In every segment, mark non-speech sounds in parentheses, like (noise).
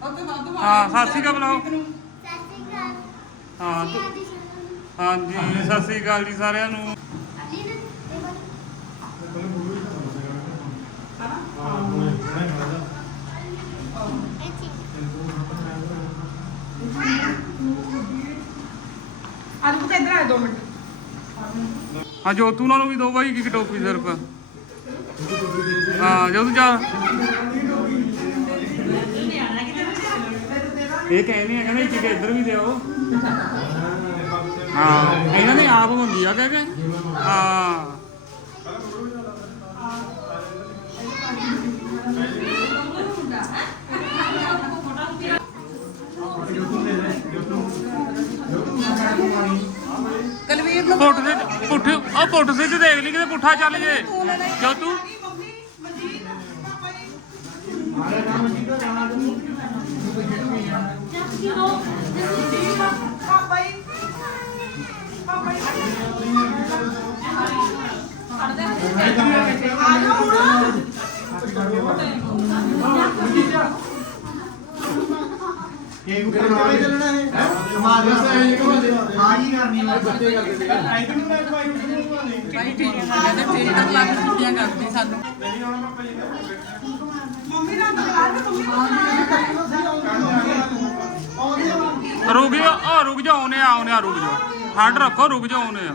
ਵੱਧ ਹਾਂ ਸਤਿ ਸ਼੍ਰੀ ਅਕਾਲ ਬੁਲਾਓ। ਹਾਂ ਤੂੰ- ਹਾਂਜੀ ਸਤਿ ਸ਼੍ਰੀ ਅਕਾਲ ਜੀ ਸਾਰਿਆਂ ਨੂੰ। ਅੱਜ ਪੁੱਤ ਇੱਧਰ ਆ 2 ਮਿੰਟ। ਹਾਂ ਜੋਤੂ ਨਾਲ ਨੂੰ ਵੀ ਦੋ ਬਾਈ ਇੱਕ ਟੋਪੀ ਸਿਰਫ। ਹਾਂ ਜੋਤੂ ਜਾ। ਇਹ ਕਹਿੰਦੇ ਆ ਕਹਿੰਦੇ ਇੱਕ ਇੱਧਰ ਵੀ ਦਿਓ। ਹਾਂ ਇਹਨਾਂ ਨੇ ਆਪ ਮੰਗੀ ਆ ਕਹਿ ਕੇ ਹਾਂ। ਕਲਵੀਰ ਨੂੰ ਪੁੱਠ ਦੇ ਪੁੱਠ ਉਹ ਪੁੱਠ ਸੇ ਤੇ ਦੇਖ ਲਈ ਕਿਤੇ ਪੁੱਠਾ ਚੱਲ ਜੇ। ਜੋਤੂ ਭਾਈ ਠੀਕ ਹੈ ਕਹਿੰਦੇ ਟ੍ਰੇਨਰ ਲਾ ਕੇ ਛੁੱਟੀਆਂ ਕਰਦੇ ਸਾਨੂੰ ਮੰਮੀ ਨਾਲ ਤਾਂ ਮੰਮੀ ਰੁਕ ਜਾ ਆ ਰੁਕ ਜਾ ਆਉਨੇ ਆ ਆਉਨੇ ਆ, ਰੁਕ ਜਾ ਹੱਡ ਰੱਖੋ, ਰੁਕ ਜਾ ਆਉਨੇ ਆ।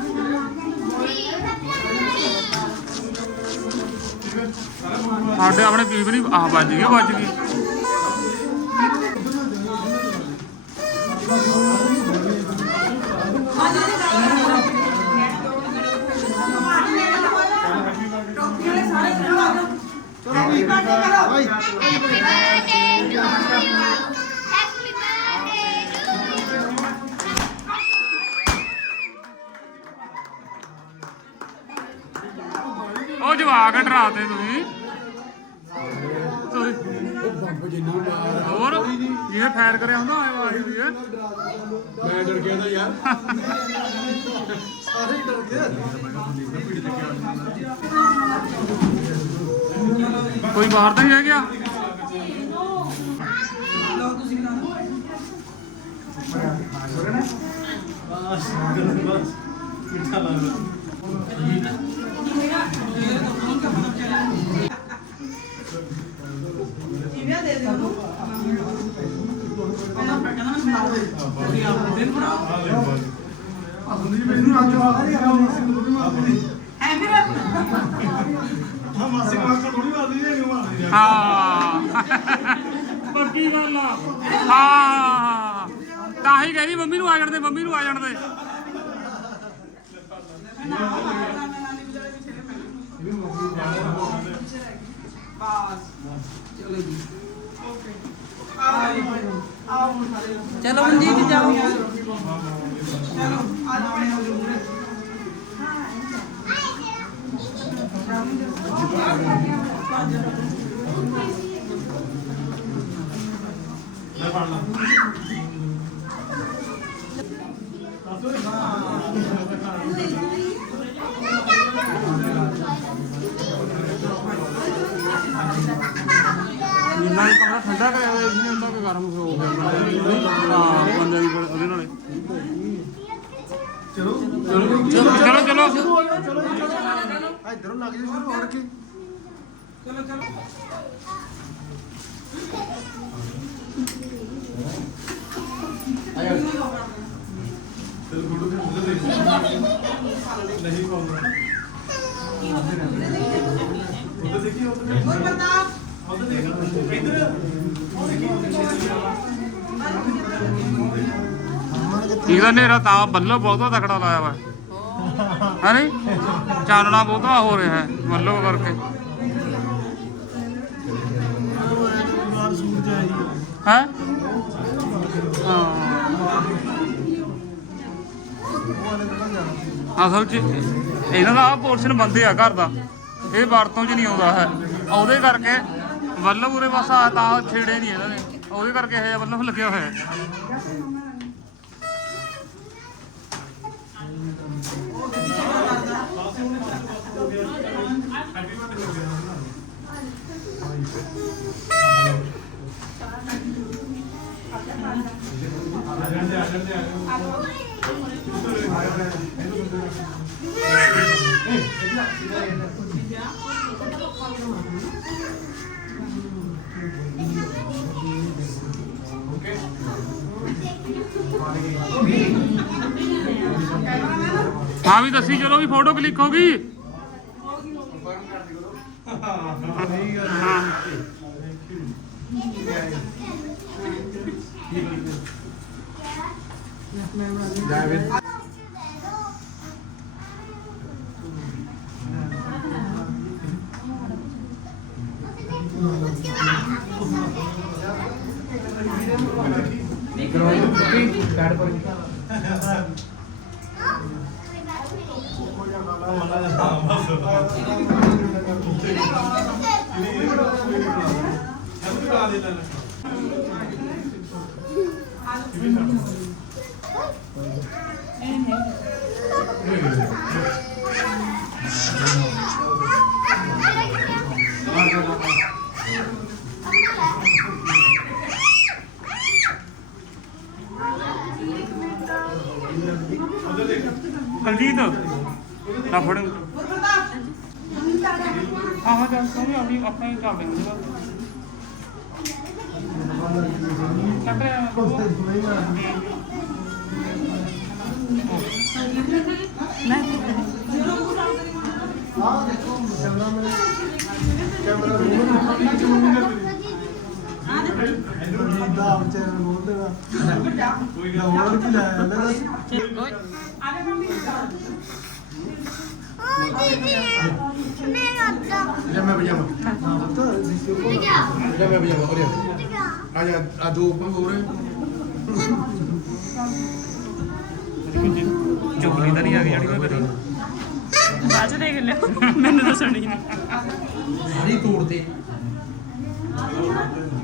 ਸਾਡੇ ਆਪਣੇ ਪੀਪ ਨਹੀਂ, ਆਹ ਵੱਜ ਗਈ, ਉਹ ਵੱਜ ਗਈ। ਉਹ ਜਵਾਕ ਡਰਾਤੇ ਤੁਸੀਂ ਤੁਸੀਂ। ਬੰਬ ਜਿੰਨੀ ਮਾਰ ਹੋਰ? ਜਿਹੇ ਫਾਇਰ ਕਰਿਆ ਹੁੰਦਾ ਆਏ ਵਾਹੀ ਦੀ ਹੈ ਮੈਂ ਡਰ ਗਿਆ ਤਾਂ ਯਾਰ। ਸਾਰੇ ਹੀ ਡਰ ਗਏ। ਕੋਈ ਬਾਹਰ ਤਾਂ ਨਹੀਂ ਰਹਿ ਗਿਆ? ਕਿਵੇਂ ਕਹਿੰਦਾ ਮੈਂ ਬਣਾ ਦੇ ਤੁਸੀਂ ਆਪ ਦਿਨ ਬਣਾਓ ਹੈ। ਫਿਰ ਹਾਂ ਪੱਕੀ ਗੱਲ ਆ ਹਾਂ ਤਾਂ ਹੀ ਕਹਿੰਦੀ ਮੰਮੀ ਨੂੰ ਆ ਜਾਣ ਦੇ ਮੰਮੀ ਨੂੰ ਆ ਜਾਣ ਦੇ ਚਲੋ ਮਨਜੀਤ ਜਾਓ ਚਲੋ ਅੱਜ ਬਣੇ ਹੋ ਜੂਰੇ ਜਿੰਨਾ ਵੀ ਕਮਰਾ ਠੰਡਾ ਕਰਿਆ ਹੋਇਆ ਇਸ ਨੇ ਉਹਨਾਂ ਕੇ ਗਰਮ ਹੋ ਗਿਆ ਹਾਂ ਬੰਦੇ ਦੀ ਫਿਰ ਉਹਦੇ ਨਾਲੇ ਚਲੋ ਚਲੋ ਚਲੋ। ਇਧਰੋਂ ਲੱਗ ਜਾ ਸ਼ੁਰੂ ਹੋਰ ਕੀ? ਚਲੋ ਚਲੋ ਹੋਰ ਪ੍ਰਤਾਪ ਠੀਕ ਦਾ ਨੇਰਾ ਤਾਂ ਬੱਲੋ ਬਹੁਤਾ ਤਕੜਾ ਲਾਇਆ ਵਾ। ਹੈ ਨਹੀਂ ਚਾਨਣਾ ਬਹੁਤਾ ਹੋ ਰਿਹਾ ਹੈ ਬੱਲੋ ਕਰਕੇ। ਹੈ? ਅਸਲ 'ਚ ਇਹਨਾਂ ਦਾ ਆ ਪੋਰਸ਼ਨ ਬੰਦੇ ਆ ਘਰ ਦਾ। ਇਹ ਵਰਤੋਂ 'ਚ ਨਹੀਂ ਆਉਂਦਾ ਹੈ। ਉਹਦੇ ਕਰਕੇ ਵੱਲਭ ਉਰੇ ਬਸ ਆ ਤਾਂ ਛੇੜੇ ਨਹੀਂ ਇਹਨਾਂ ਨੇ। ਉਹਦੇ ਕਰਕੇ ਇਹ ਜਿਹਾ ਵੱਲਭ ਲੱਗਿਆ ਹੋਇਆ ਹੈ। ਵੀ ਦੱਸੀ ਚਲੋ ਵੀ ਫੋਟੋ ਕਲਿੱਕ ਹੋ ਗਈ। ਜਾਵੇ よし。ਦਾ ਚੈਨਲ ਬੋਲ ਦੇਗਾ ਕੋਈ ਨਾ ਹੋਰ ਕੀ ਲਾਇਆ ਲੈ ਜਾ ਮੈਂ ਬਜਾਵਾ ਹਾਂ ਤਾਂ ਜਿਸ ਠੀਕ ਜਾ ਮੈਂ ਬਜਾਵਾ ਹੋ ਰਿਹਾ ਆ ਜਾ ਆ ਦੋ ਪੰਗ ਹੋ ਰਹੇ ਚੁਗਲੀ ਤਾਂ ਨਹੀਂ ਆ ਗਈ ਜਾਣੀ ਕੋਈ ਮੇਰੀ ਬਾਅਦ ਚ ਦੇਖ ਲਿਓ। ਮੈਨੂੰ ਦੱਸਣੀ ਨਹੀਂ ਸਾਰੀ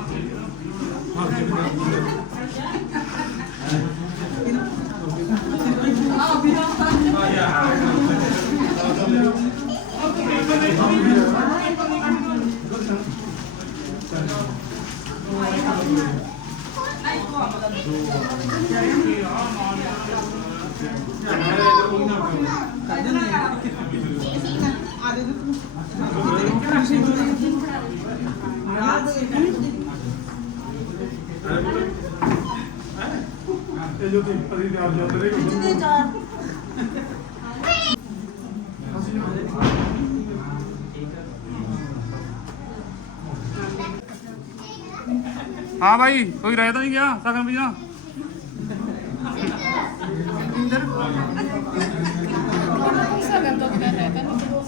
Thank you. ਹਾਂ ਭਾਈ ਕੋਈ ਰਹਿ ਤਾਂ ਨਹੀਂ ਗਿਆ ਸਗਨ ਵੀ ਨਾ।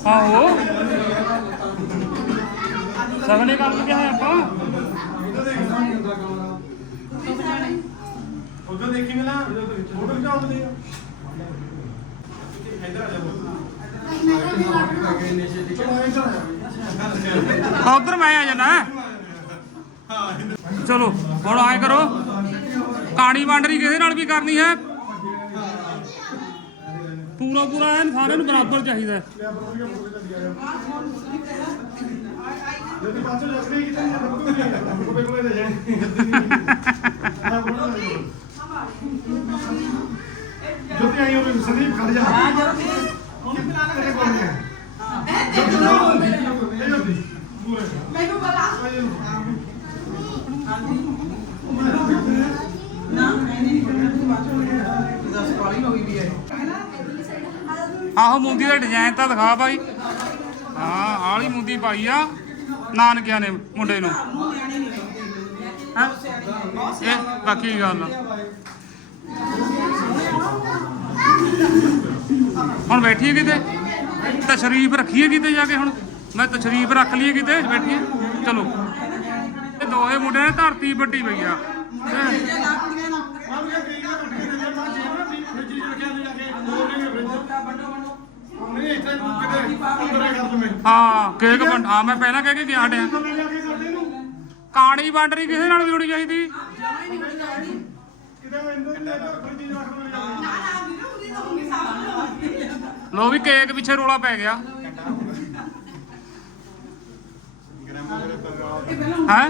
ਆਹੋ। ਸਗਨੇ ਕੰਮ ਕਿਹਾ ਆਪਾਂ? ਉਧਰ ਦੇਖੀ ਮਿਲਾ ਫੋਟੋ ਖਿਚਾਉਂਦੇ ਆ। ਇੱਧਰ ਆ ਜਾ ਉਧਰ ਮੈਂ ਆ ਜਾਣਾ। ਚਲੋ ਹੁਣ ਆਏ ਕਰੋ। ਕਾਣੀ ਵੰਡਰੀ ਕਿਸੇ ਨਾਲ ਵੀ ਕਰਨੀ ਹੈ। ਪੂਰਾ ਪੂਰਾ ਐਨ ਸਾਰਿਆਂ ਨੂੰ ਬਰਾਬਰ ਚਾਹੀਦਾ ਹੈ। ਜਦੋਂ ਪਾਸੋਂ ਕਿਤੇ ਕੋਲੇ ਦੇ (laughs) ਜੋਤੀ ਆਈ ਹੋਵੇ ਸੰਦੀਪ ਖੜ ਜਾ। ਹਾਂ ਜੋਤੀ। ਤੇਰੇ ਕੋਲ ਨਹੀਂ ਹੈ। ਜੋਤੀ ਇਹ ਜੋਤੀ। ਪੂਰੇ। ਮੈਨੂੰ ਪਤਾ। ਆਹੋ ਮੁੰਦੀ ਦਾ ਡਿਜ਼ਾਈਨ ਤਾਂ ਦਿਖਾ ਬਾਈ। ਹਾਂ ਆਲੀ ਮੁੰਦੀ ਪਾਈ ਆ ਨਾਨਕਿਆਂ ਨੇ ਮੁੰਡੇ ਨੂੰ। ਹੈਂ? ਇਹ ਬਾਕੀ ਗੱਲ ਆ। ਹੁਣ ਬੈਠੀਏ ਕਿਤੇ? ਤਸ਼ਰੀਫ ਰੱਖੀਏ ਕਿਤੇ ਜਾ ਕੇ ਹੁਣ? ਮੈਂ ਤਸ਼ਰੀਫ ਰੱਖ ਲਈਏ ਕਿਤੇ? ਬੈਠੀਏ। ਚਲੋ। ਇਹ ਦੋਹੇ ਮੁੰਡੇ ਨੇ ਧਰਤੀ ਵੱਡੀ ਪਈ ਆ। ਹਾਂ? ਕੇਕ ਬਣ ਆ ਮੈਂ ਪਹਿਲਾਂ ਕਹਿ ਕੇ ਗਿਆ ਹਟਿਆ। ਸਾਡੇ ਨੂੰ ਕਾਣੀ ਵੰਡ ਰਹੀ ਕਿਸੇ ਨਾਲ ਵੀ ਹੋਣੀ ਚਾਹੀਦੀ ਲੈ ਕੇ ਲੋ ਵੀ ਕੇਕ ਪਿੱਛੇ ਰੋਲਾ ਪੈ ਗਿਆ। ਹੈ?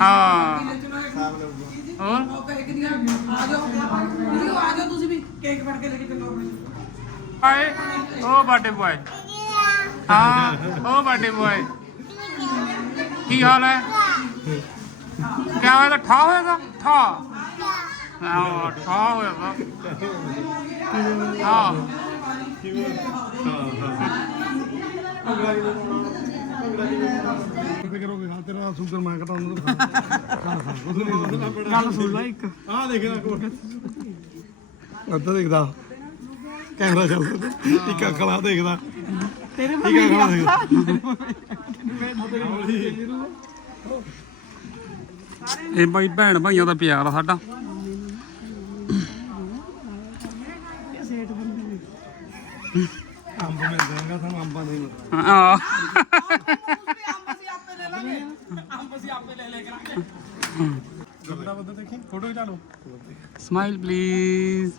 ਹਾਂ। ਹੋਰ? ਆਏ, ਉਹ ਬਰਥਡੇ ਬੁਆਏ ਹਾਂ, ਉਹ ਬਰਥਡੇ ਬੁਆਏ ਕੀ ਹਾਲ ਹੈ? ਕਿਆ ਹੋਇਆ ਤਾਂ ਠਾ ਹੋਏਗਾ ਠਾ ਹਾਂ ਠਾ ਹੋਏਗਾ ਹਾਂ ਕਿਤੇ ਕਰੋਗੇ ਹਾਂ ਤੇਰਾ ਸ਼ੂਗਰ ਮੈਂ ਘਟਾਉਂ ਗੱਲ ਸੁਣ ਲੈ ਇੱਕ। ਆਹ ਦੇਖ ਲੈ ਕੋਲ ਅੱਧਾ ਦੇਖਦਾ। ਕੈਮਰਾ ਚੱਲਦਾ ਇੱਕ ਅੱਖਲਾ ਦੇਖਦਾ। ਤੇਰੇ ਇੱਕ ਅੱਖਲਾ ਦੇਖਦਾ। ਇਹ ਬਾਈ ਭੈਣ ਭਾਈਆਂ ਦਾ ਪਿਆਰ ਆ ਸਾਡਾ। ਅੰਬ ਮਿਲ ਜਾਏਗਾ ਸਾਨੂੰ ਅੰਬਾਂ ਮਿਲਦਾ ਹਾਂ ਅੰਬ ਅਸੀਂ ਆਪੇ ਲੈ ਲਾਂਗੇ ਅੰਬ ਅਸੀਂ ਆਪੇ ਲੈ। ਲੈ ਕਰਾਂਗੇ ਗੱਡਾ ਵੱਧਾ ਦੇਖੀ ਫੋਟੋ ਖਿਚਾ ਲਓ ਸਮਾਈਲ ਪਲੀਜ਼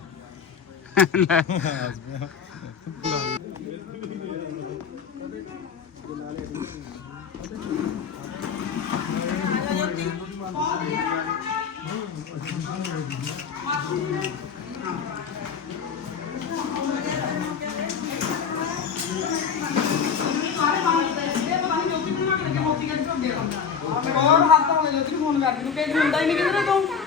ਹੋਰ ਹੱਥ ਹੋਣੇ ਜੋਤੀ ਨੂੰ ਫੋਨ ਕਰਦੀ ਤੂੰ ਕੇਕ ਹੁੰਦਾ ਹੀ ਨਹੀਂ ਕਿਧਰੇ ਤੂੰ।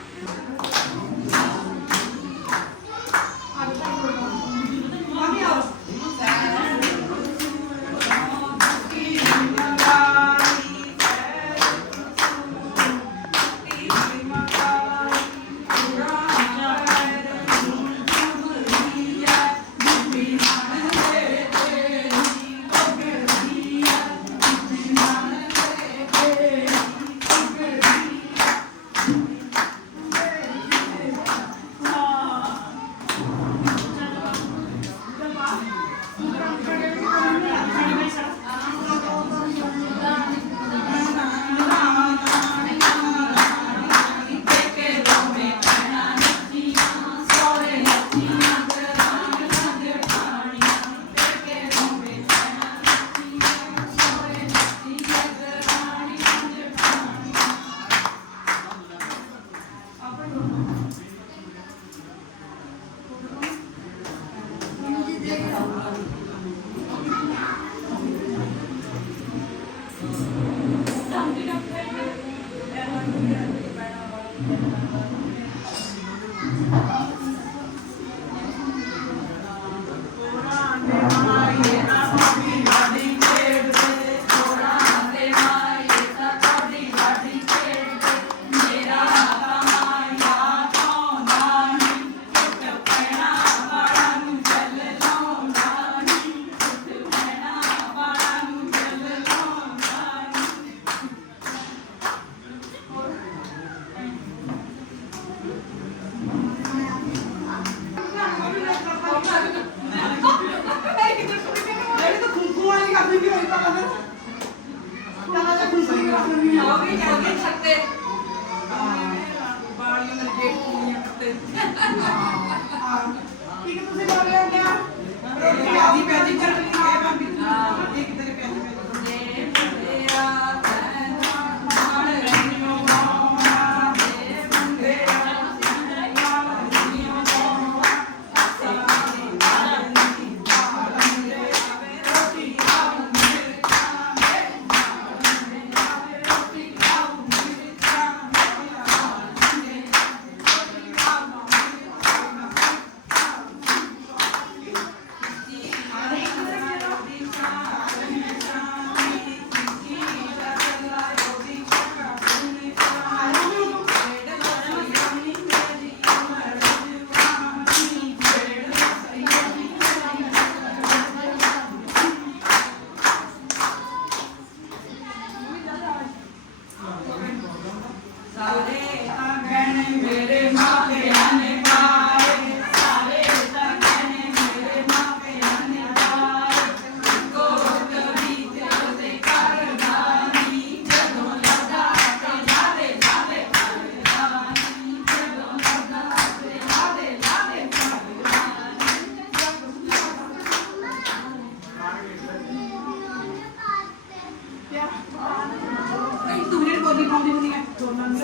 ਪਾਉਂਦੀ ਹੁੰਦੀ ਹੈ ਦੋਨਾਂ ਨੂੰ।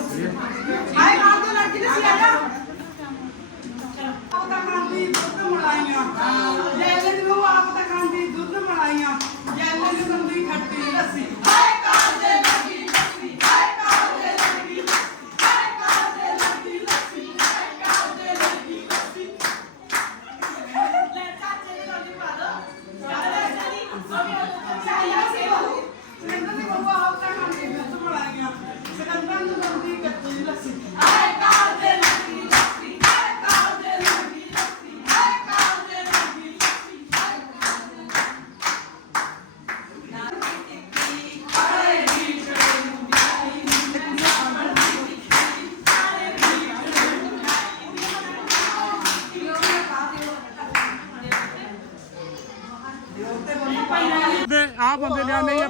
ਹਾਏ ਮਾਰ ਦੋ ਲੜਕੀ ਨੇ ਸਿਆ ਜਾ ਆਪ ਤਾਂ ਖਾਂਦੀ ਦੁੱਧ ਮਲਾਈਆਂ। ਜੈਲੇ ਨੂੰ ਆਪ ਤਾਂ ਖਾਂਦੀ ਦੁੱਧ ਮਲਾਈਆਂ। ਜੈਲੇ ਨੂੰ ਦੰਦੀ ਖੱਟੀ ਲੱਸੀ।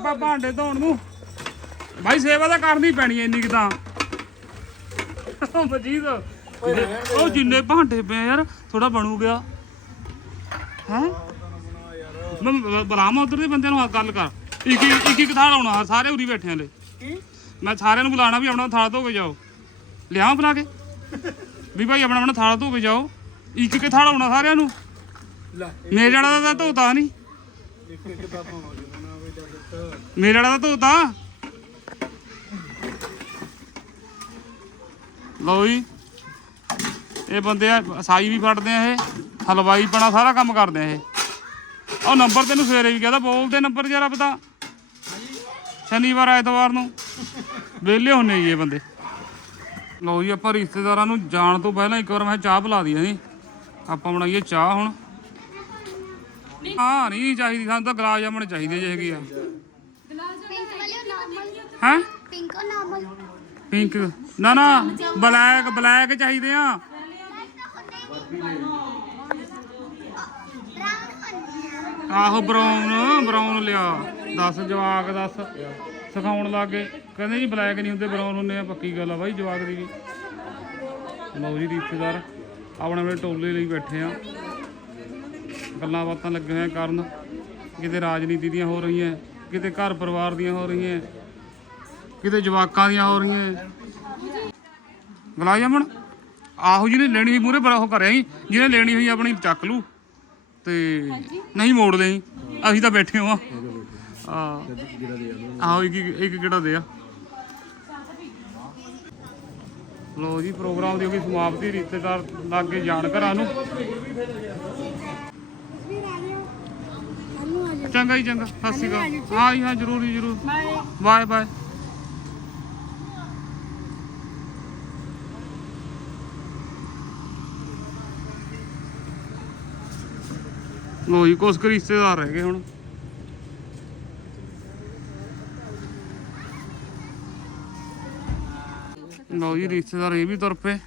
ਆਪਾਂ ਭਾਂਡੇ ਧੋਣ ਨੂੰ। ਭਾਈ ਸੇਵਾ ਤਾਂ ਕਰਨੀ ਪੈਣੀ ਐ ਇੰਨੀ ਕਿ ਤਾਂ। ਉਹ ਮਜੀਦ ਉਹ ਜਿੰਨੇ ਭਾਂਡੇ ਪਏ ਯਾਰ ਥੋੜਾ ਬਣੂ ਗਿਆ। ਹੈ? ਮੈਂ ਬੁਲਾਵਾਂ ਉਧਰ ਦੇ ਬੰਦਿਆਂ ਨੂੰ ਗੱਲ ਕਰ। ਇੱਕ ਇੱਕ ਇੱਕ ਇੱਕ ਥਾਲ ਆਉਣਾ ਸਾਰੇ ਉਰੀ ਬੈਠੇ ਲੈ ਮੈਂ ਸਾਰਿਆਂ ਨੂੰ ਬੁਲਾਣਾ ਵੀ ਆਪਣਾ ਥਾਲ ਧੋ ਕੇ ਜਾਓ। ਲਿਆਵਾਂ ਬੁਲਾ ਕੇ? ਵੀ ਭਾਈ ਆਪਣਾ ਆਪਣਾ ਥਾਲ ਧੋ ਕੇ ਜਾਓ। ਇੱਕ ਇੱਕ ਥਾਲ ਆਉਣਾ ਸਾਰਿਆਂ ਨੂੰ। ਮੇਰੇ ਵਾਲਾ ਤਾਂ ਧੋਤਾ ਨਹੀਂ। ਮੇਰੇ ਵਾਲਾ ਤਾਂ ਧੋਤਾ। ਲਓ ਜੀ। ਇਹ ਬੰਦੇ ਆ, ਸਾਈ ਵੀ ਫੜਦੇ ਆ ਇਹ। ਹਲਵਾਈ ਪਣਾ ਸਾਰਾ ਕੰਮ ਕਰਦੇ ਆ ਇਹ। ਉਹ ਨੰਬਰ ਤੈਨੂੰ ਸਵੇਰੇ ਵੀ ਕਹਦਾ ਬੋਲਦੇ ਨੰਬਰ ਜਰਾ ਪਤਾ ਸ਼ਨੀਵਾਰ, ਐਤਵਾਰ ਨੂੰ। ਵਿਹਲੇ ਹੁੰਨੇ ਜੀ ਇਹ ਬੰਦੇ। ਲਓ ਜੀ, ਆਪਾਂ ਰਿਸ਼ਤੇਦਾਰਾਂ ਨੂੰ ਜਾਣ ਤੋਂ ਪਹਿਲਾਂ ਇੱਕ ਵਾਰ ਮੈਂ ਚਾਹ ਪਿਲਾ ਦੀ ਜੀ। ਆਪਾਂ ਬਣਾਈਏ ਚਾਹ ਹੁਣ। ਹਾਂ ਨਹੀਂ ਚਾਹੀਦੀ, ਸਾਨੂੰ ਤਾਂ ਗੁਲਾਬ ਜਾਮਣ ਚਾਹੀਦੇ ਜੇ ਹੈਗੇ ਆ। ਹੈ? ਪਿੰਕ ਨਾਰਮਲ ਪਿੰਕ ਨਾ ਨਾ ਬਲੈਕ ਬਲੈਕ ਚਾਹੀਦੇ ਆ। ਆਹੋ ਬਰਾਊਨ ਬਰਾਊਨ ਲਿਆ। ਦੱਸ ਜਵਾਕ ਦੱਸ। ਸਿਖਾਉਣ ਲੱਗੇ। ਕਹਿੰਦੇ ਜੀ ਬਲੈਕ ਨਹੀਂ ਹੁੰਦੇ ਬਰਾਊਨ ਹੁੰਦੇ ਆ। ਪੱਕੀ ਗੱਲ ਆ ਬਾਈ ਜਵਾਕ ਦੀ ਵੀ। ਲਓ ਜੀ ਰਿਸ਼ਤੇਦਾਰ। ਆਪਣੇ ਆਪਣੇ ਟੋਲੇ ਲਈ ਬੈਠੇ ਆ। ਗੱਲਾਂ ਬਾਤਾਂ ਲੱਗੇ ਹੋਏ ਆ ਕਰਨ। ਕਿਤੇ ਰਾਜਨੀਤੀ ਦੀਆਂ ਹੋ ਰਹੀਆਂ ਕਿਤੇ ਘਰ ਪਰਿਵਾਰ ਦੀਆਂ ਹੋ ਰਹੀਆਂ। ਕਿਤੇ ਜਵਾਕਾਂ ਦੀਆਂ ਹੋ ਰਹੀਆਂ ਗੁਲਾਬ ਜਾਮਣ ਆਹੋ ਜਿਹਨੇ ਲੈਣੀ ਸੀ ਮੂਰੇ ਬੜਾ ਉਹ ਕਰਿਆ ਸੀ ਜਿਹਨੇ ਲੈਣੀ ਹੋਈ ਆਪਣੀ ਚੱਕ ਲੂ ਤੇ ਨਹੀਂ ਮੋੜ ਲਈ ਅਸੀਂ ਤਾਂ ਬੈਠੇ ਹਾਂ। ਆ ਆਹੋ ਇੱਕ ਇੱਕ ਇੱਕ ਕਿਹੜਾ ਦੇ ਆ। ਲੋ ਜੀ ਪ੍ਰੋਗਰਾਮ ਦੀ ਹੋ ਗਈ ਸਮਾਪਤੀ। ਰਿਸ਼ਤੇਦਾਰ ਲਾਗੇ ਜਾਣ ਘਰਾਂ ਨੂੰ। ਚੰਗਾ ਜੀ ਚੰਗਾ। ਸਤਿ ਸ਼੍ਰੀ ਅਕਾਲ। ਹਾਂ ਜੀ ਹਾਂ ਜ਼ਰੂਰ ਜੀ ਜ਼ਰੂਰ। Bye bye. ਲੋ ਜੀ ਕੁਛ ਕੁ ਰਿਸ਼ਤੇਦਾਰ ਰਹਿ ਗਏ ਹੁਣ। ਲੋ ਜੀ ਰਿਸ਼ਤੇਦਾਰ ਇਹ ਵੀ ਤੁਰ ਪਏ।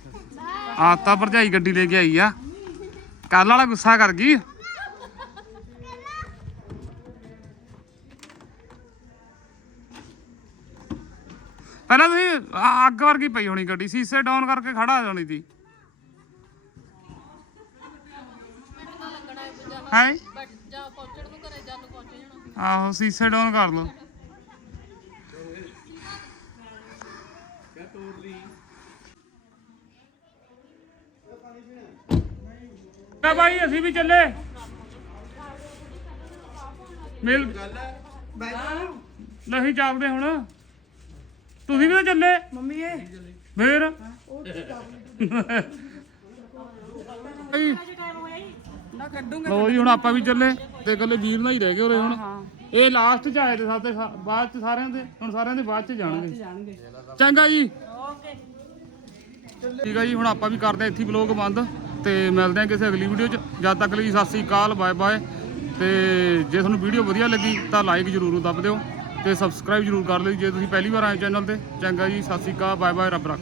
ਆਤਾ ਭਰਜਾਈ ਗੱਡੀ ਲੈ ਕੇ ਆਈ ਆ। ਕੱਲ ਵਾਲਾ ਗੁੱਸਾ ਕਰ ਗਈ। ਪਹਿਲਾਂ ਤੁਸੀਂ ਅੱਗ ਵਰਗੀ ਪਈ ਹੋਣੀ ਗੱਡੀ, ਸੀਸੇ ਡਾਊਨ ਕਰਕੇ ਖੜਾ ਆ ਜਾਣੀ ਸੀ। ਹੈ? ਆਹੋ ਸੀਸੇ ਡਾਊਨ ਕਰ ਲਓ। ਤਾਂ ਭਾਈ ਅਸੀਂ ਵੀ ਚੱਲੇ। ਮਿਲ ਨਹੀਂ ਚੱਲਦੇ ਹੁਣ। ਤੁਸੀਂ ਵੀ ਤਾਂ ਚੱਲੇ। ਮੰਮੀ ਇਹ। ਫੇਰ? ਭਾਈ ਨਾ ਕੱਢੂਗਾ ਲੋ ਜੀ ਹੁਣ ਆਪਾਂ ਵੀ ਚੱਲੇ ਤੇ ਇਕੱਲੇ ਵੀਰ ਨਾਲ ਹੀ ਰਹਿ ਗਏ ਉਰੇ ਹੁਣ। ਇਹ ਲਾਸਟ ਚ ਆਏ ਤੇ ਸਾਤੇ ਬਾਅਦ ਚ ਸਾਰਿਆਂ ਦੇ ਹੁਣ ਸਾਰਿਆਂ ਦੇ ਬਾਅਦ ਚ ਜਾਣਗੇ। ਜਾਣਗੇ। ਚੰਗਾ ਜੀ। ਓਕੇ। ਠੀਕ ਆ ਜੀ ਹੁਣ ਆਪਾਂ ਵੀ ਕਰਦੇ ਆ ਇੱਥੇ ਵਲੋਗ ਬੰਦ ਤੇ ਮਿਲਦੇ ਆ ਕਿਸੇ ਅਗਲੀ ਵੀਡੀਓ 'ਚ। ਜਦ ਤੱਕ ਲਈ ਸਤਿ ਸ੍ਰੀ ਅਕਾਲ ਬਾਏ ਬਾਏ ਤੇ ਜੇ ਤੁਹਾਨੂੰ ਵੀਡੀਓ ਵਧੀਆ ਲੱਗੀ ਤਾਂ ਲਾਈਕ ਜ਼ਰੂਰ ਦੱਬ ਦਿਓ ਤੇ ਸਬਸਕ੍ਰਾਈਬ ਜ਼ਰੂਰ ਕਰ ਲਿਓ ਜੇ ਤੁਸੀਂ ਪਹਿਲੀ ਵਾਰ ਆਏ ਚੈਨਲ ਤੇ। ਚੰਗਾ ਜੀ ਸਤਿ ਸ੍ਰੀ ਅਕਾਲ ਬਾਏ ਬਾਏ ਰੱਬ ਰੱਖ।